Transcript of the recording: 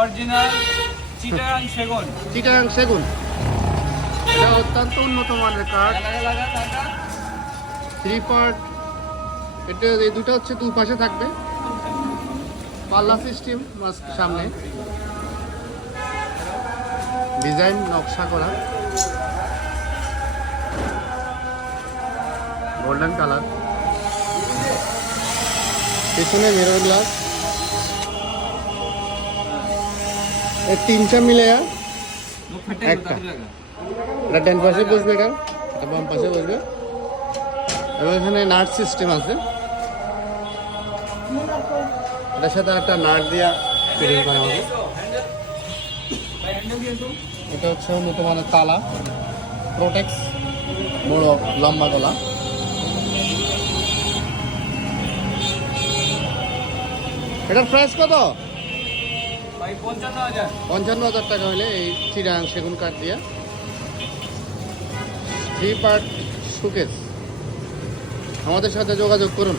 Original Chittagong সেগুন। চিটাগাং সেগুন, এটা অত্যন্ত উন্নত মানের কাঠ। 3 পার্ট, এটা এই দুটো হচ্ছে দুপাশে থাকবে, পাল্লা সিস্টেম সামনে, ডিজাইন নকশা করা, গোল্ডেন কালার, পিছনে মিরর গ্লাস। এই তিনটা মিলে একটা, এটা ডান পাশে বসবে, এটা বাম পাশে বসবে, এবং এখানে নাট সিস্টেম আছে, এটার সাথে একটা নাট দিয়া ফিটিং করা হবে। এটা হচ্ছে উন্নত মানের তালা, প্রোটেক্স, বড় লম্বা গলা। এটার প্রাইস কত? 55,000 টাকা হলে এই চিটাগাং সেগুন কাঠ দিয়া 3 পার্ট শোকেস। আমাদের সাথে যোগাযোগ করুন।